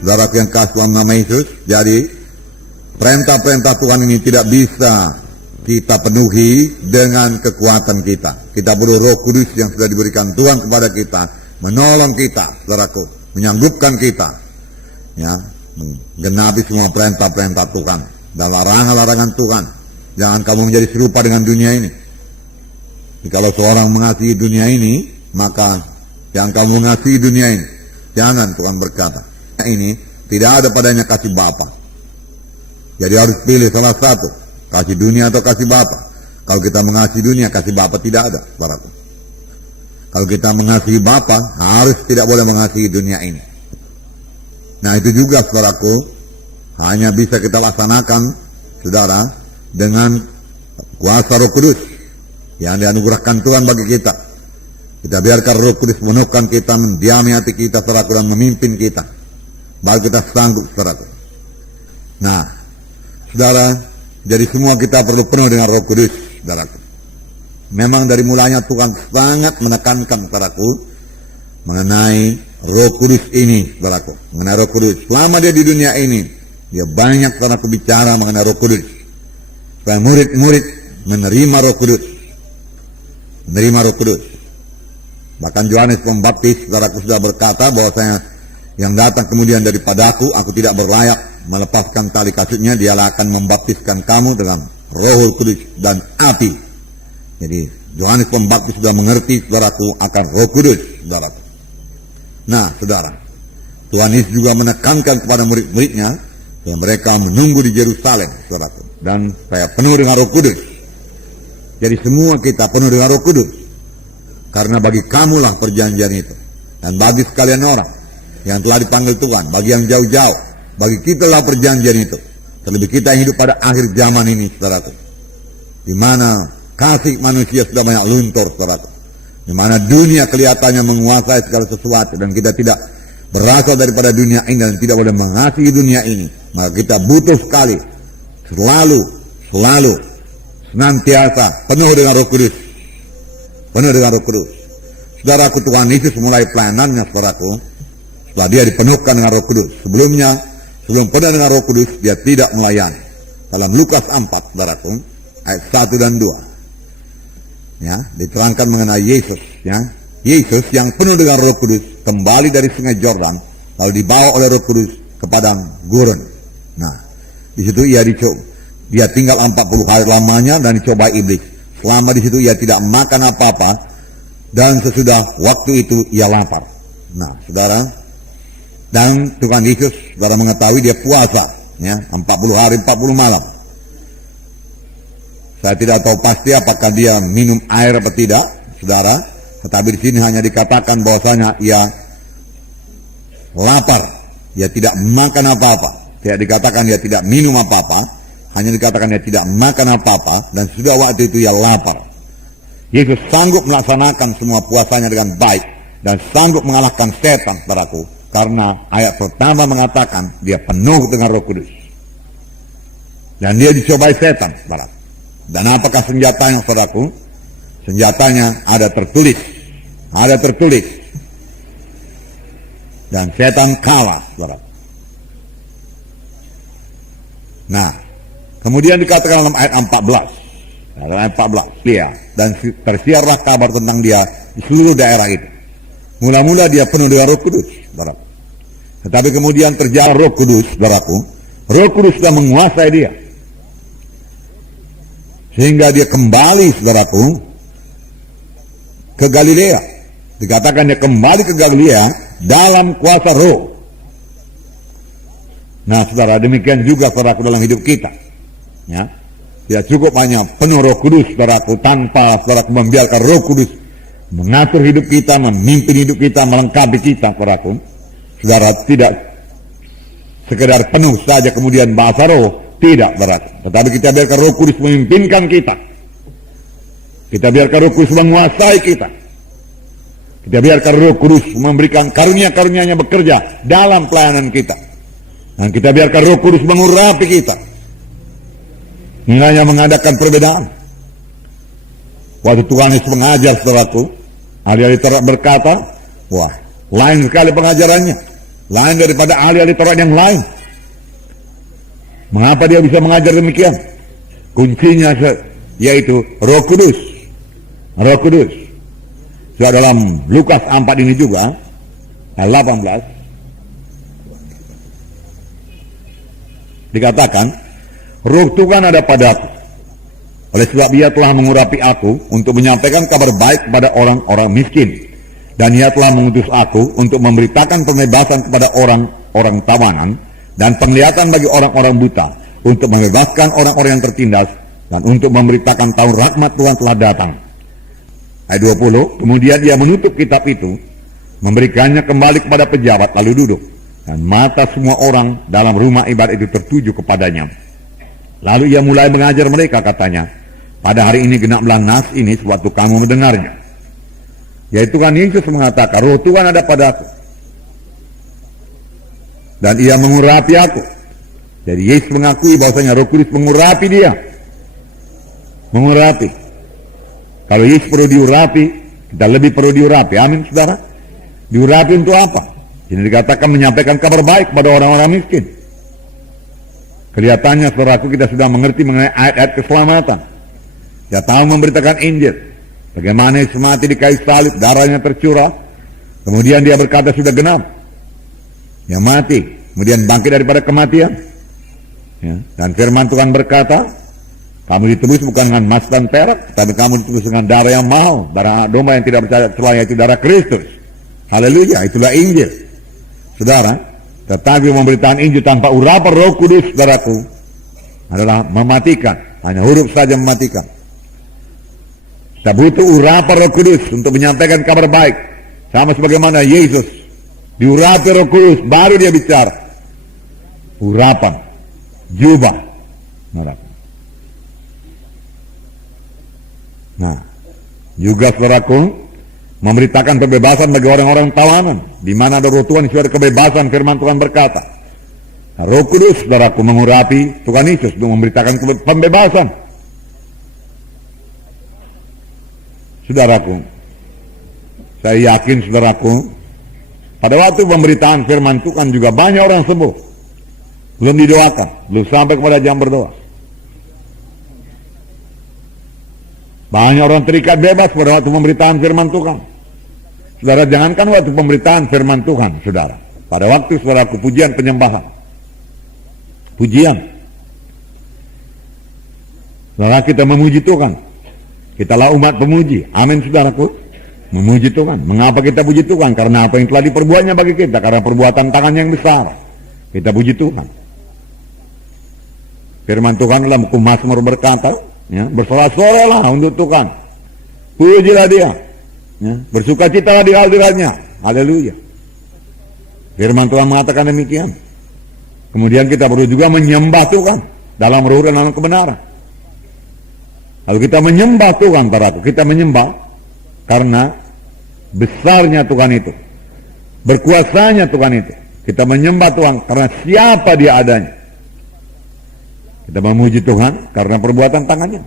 saudaraku yang kasih dalam nama Yesus, jadi perintah-perintah Tuhan ini tidak bisa kita penuhi dengan kekuatan kita. Kita perlu Roh Kudus yang sudah diberikan Tuhan kepada kita, menolong kita, saudaraku, menyanggupkan kita, ya, menggenapi semua perintah-perintah Tuhan dan larangan-larangan Tuhan. Jangan kamu menjadi serupa dengan dunia ini. Kalau seorang mengasihi dunia ini, maka jangan kamu mengasihi dunia ini. Jangan, Tuhan berkata. Ini tidak ada padanya kasih Bapa. Jadi harus pilih salah satu, kasih dunia atau kasih Bapa. Kalau kita mengasihi dunia, kasih Bapa tidak ada, saudaraku. Kalau kita mengasihi Bapa, harus tidak boleh mengasihi dunia ini. Nah, itu juga, saudaraku, hanya bisa kita laksanakan, saudara, dengan kuasa Roh Kudus yang dianugerahkan Tuhan bagi kita. Kita biarkan Roh Kudus menuhkan kita, mendiami hati kita, saudaraku, dan memimpin kita. Baru kita sanggup, saudaraku. Nah, saudara, jadi semua kita perlu penuh dengan Roh Kudus, saudaraku. Memang dari mulanya Tuhan sangat menekankan, saudaraku, mengenai Roh Kudus ini, saudaraku. Mengenai Roh Kudus. Selama dia di dunia ini, dia banyak, saudaraku, bicara mengenai Roh Kudus. Supaya murid-murid menerima Roh Kudus. Menerima Roh Kudus. Bahkan Yohanes Pembaptis, saudaraku, sudah berkata bahwasanya yang datang kemudian daripadaku, aku tidak berlayak melepaskan tali kasutnya, dialah akan membaptiskan kamu dengan Roh Kudus dan api. Jadi Yohanes Pembaptis sudah mengerti, saudaraku, akan Roh Kudus, saudaraku. Nah, saudara, Tuhan Yesus juga menekankan kepada murid-muridnya yang mereka menunggu di Yerusalem, saudaraku, dan saya penuh dengan Roh Kudus. Jadi semua kita penuh dengan Roh Kudus, karena bagi kamulah perjanjian itu, dan bagi sekalian orang yang telah dipanggil Tuhan, bagi yang jauh-jauh, bagi kita lah perjanjian itu. Terlebih kita yang hidup pada akhir zaman ini, saudaraku, di mana kasih manusia sudah banyak luntur, saudaraku, di mana dunia kelihatannya menguasai segala sesuatu, dan kita tidak berasal daripada dunia ini dan tidak boleh mengasihi dunia ini. Maka kita butuh sekali, selalu, senantiasa penuh dengan Roh Kudus, penuh dengan Roh Kudus. Saudaraku, Tuhan Yesus mulai pelayanannya, saudaraku, setelah dia dipenuhkan dengan Roh Kudus. Sebelum penuh dengan Roh Kudus, dia tidak melayani. Dalam Lukas 4, saudaraku, ayat 1 dan 2, ya, diterangkan mengenai Yesus, ya. Yesus yang penuh dengan Roh Kudus kembali dari Sungai Yordan, lalu dibawa oleh Roh Kudus ke padang gurun. Nah, di situ dia tinggal 40 hari lamanya dan dicobai iblis. Selama di situ ia tidak makan apa-apa, dan sesudah waktu itu ia lapar. Nah, saudara, dan Tuhan Yesus, saudara, mengetahui dia puasa, ya, 40 hari 40 malam. Saya tidak tahu pasti apakah dia minum air atau tidak, saudara, tetapi di sini hanya dikatakan bahwasanya ia lapar, ia tidak makan apa-apa. Tidak dikatakan dia tidak minum apa-apa, hanya dikatakan dia tidak makan apa-apa, dan sudah waktu itu ia lapar. Yesus sanggup melaksanakan semua puasanya dengan baik dan sanggup mengalahkan setan, saudaraku, karena ayat pertama mengatakan dia penuh dengan Roh Kudus. Dan dia dicobai setan, saudaraku. Dan apakah senjatanya, saudaraku? Senjatanya ada tertulis. Dan setan kalah, saudaraku. Nah, kemudian dikatakan dalam ayat 14. Dalam ayat 14, dia, dan tersiarlah kabar tentang dia di seluruh daerah itu. Mula-mula dia penuh dengan Roh Kudus, saudaraku. Tetapi kemudian terjadi Roh Kudus, saudaraku. Roh Kudus sudah menguasai dia. Sehingga dia kembali, saudaraku, ke Galilea. Dikatakan dia kembali ke Galilea dalam kuasa Roh. Nah, saudara, demikian juga, saudaraku, dalam hidup kita. Ya, tidak cukup hanya penuh Roh Kudus, saudaraku, tanpa, saudaraku, membiarkan Roh Kudus mengatur hidup kita, memimpin hidup kita, melengkapi kita, saudaraku. Saudara, tidak sekedar penuh saja kemudian bahasa roh, tidak, saudaraku. Tetapi kita biarkan Roh Kudus memimpinkan kita. Kita biarkan Roh Kudus menguasai kita. Kita biarkan Roh Kudus memberikan karunia-karunia-Nya bekerja dalam pelayanan kita. Dan kita biarkan Roh Kudus mengurapi kita. Nilainya mengadakan perbedaan. Waktu Tuhan Yesus mengajar, saudaraku, ahli-ahli Taurat berkata, wah, lain sekali pengajarannya. lain daripada ahli-ahli Taurat yang lain. Mengapa dia bisa mengajar demikian? Kuncinya yaitu Roh Kudus. Roh Kudus. Sudah dalam Lukas 4 ini juga, ayat 18, dikatakan, Roh Tuhan ada padaku, oleh sebab ia telah mengurapi aku untuk menyampaikan kabar baik kepada orang-orang miskin, dan ia telah mengutus aku untuk memberitakan pembebasan kepada orang-orang tawanan, dan penglihatan bagi orang-orang buta, untuk membebaskan orang-orang yang tertindas, dan untuk memberitakan tahun rahmat Tuhan telah datang. Ayat 20, kemudian dia menutup kitab itu, memberikannya kembali kepada pejabat, lalu duduk, dan mata semua orang dalam rumah ibadat itu tertuju kepadanya. Lalu ia mulai mengajar mereka, katanya, pada hari ini genaplah nas ini sewaktu kamu mendengarnya. Yaitu kan Yesus mengatakan, Roh Tuhan ada padaku, dan ia mengurapi aku. Jadi Yesus mengakui bahwasanya Roh Kudus mengurapi dia. Mengurapi. Kalau Yesus perlu diurapi, kita lebih perlu diurapi. Amin, saudara. Diurapi untuk apa? Ini dikatakan menyampaikan kabar baik pada orang-orang miskin. Kelihatannya, saudaraku, kita sudah mengerti mengenai ayat-ayat keselamatan. Kita tahu memberitakan Injil. Bagaimana Yesus mati di kayu salib, darahnya tercurah. Kemudian dia berkata sudah genap. Dia mati, kemudian bangkit daripada kematian. Ya. Dan firman Tuhan berkata, kamu ditebus bukan dengan emas dan perak, tapi kamu ditebus dengan darah yang mahal, darah domba yang tidak bercacat celah, yaitu darah Kristus. Haleluya, itulah Injil. Saudara, tetapi memberitakan Injil tanpa urapan Roh Kudus, saudaraku, adalah mematikan. Hanya huruf saja mematikan. Kita butuh urapan Roh Kudus untuk menyampaikan kabar baik. Sama sebagaimana Yesus diurapi Roh Kudus, baru dia bicara. Urapan, jubah, urapan. Nah, juga saudaraku, memberitakan kebebasan bagi orang-orang tawanan. Di mana ada Roh Tuhan, ada kebebasan. Firman Tuhan berkata, Roh Kudus, saudaraku, mengurapi Tuhan Yesus untuk memberitakan pembebasan. Saudaraku, saya yakin, saudaraku, pada waktu pemberitaan firman Tuhan juga banyak orang sembuh. Belum didoakan, belum sampai kepada jam berdoa. Banyak orang terikat bebas pada waktu pemberitaan firman Tuhan. Saudara, jangankan waktu pemberitaan firman Tuhan, saudara. Pada waktu, saudaraku, pujian penyembahan. Pujian. Saudara, kita memuji Tuhan. Kitalah umat pemuji. Amin, saudaraku. Memuji Tuhan. Mengapa kita puji Tuhan? Karena apa yang telah diperbuatnya bagi kita. Karena perbuatan tangannya yang besar. Kita puji Tuhan. Firman Tuhan dalam buku Mazmur berkata, ya, bersorak-soraklah untuk Tuhan, pujilah dia, ya, bersukacitalah di hadiratnya. Haleluya. Firman Tuhan mengatakan demikian. Kemudian kita perlu juga menyembah Tuhan dalam roh dan dalam kebenaran. Kalau kita menyembah Tuhan, saudaraku, kita menyembah karena besarnya Tuhan itu, berkuasanya Tuhan itu. Kita menyembah Tuhan karena siapa dia adanya. Kita memuji Tuhan karena perbuatan tangannya.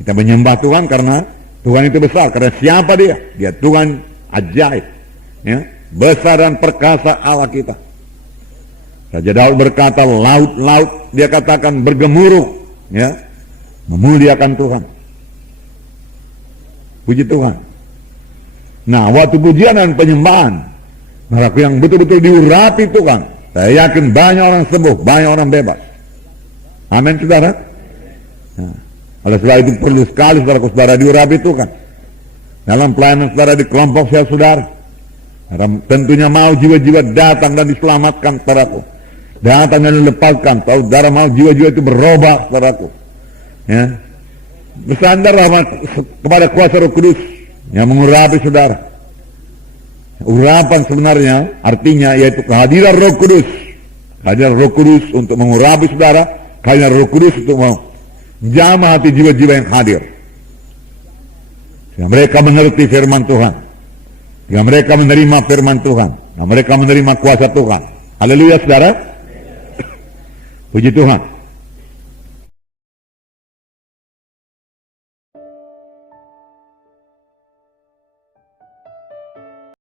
Kita menyembah Tuhan karena Tuhan itu besar. Karena siapa dia? Dia Tuhan ajaib, ya, besar dan perkasa Allah kita. Raja Daud berkata, laut-laut, dia katakan bergemuruh, ya, memuliakan Tuhan. Puji Tuhan. Nah, waktu pujian dan penyembahan, mereka yang betul-betul diurapi Tuhan, saya yakin banyak orang sembuh, banyak orang bebas. Amin, saudara. Nah, oleh sebab itu perlu sekali saudara-saudara diurapi Tuhan. Dalam pelayanan saudara di kelompok saya, saudara, tentunya mau jiwa-jiwa datang dan diselamatkan, saudaraku. Datang dan dilepaskan. Saudara mau jiwa-jiwa itu berubah, saudaraku. Ya, bersandarlah kepada kuasa Roh Kudus yang mengurapi saudara. Urapan sebenarnya artinya yaitu kehadiran Roh Kudus. Kehadiran Roh Kudus untuk mengurapi saudara. Kehadiran Roh Kudus untuk menjamah hati jiwa-jiwa yang hadir. Sehingga mereka menuruti firman Tuhan. Sehingga mereka menerima firman Tuhan. Sehingga mereka menerima kuasa Tuhan. Haleluya, saudara. Puji Tuhan.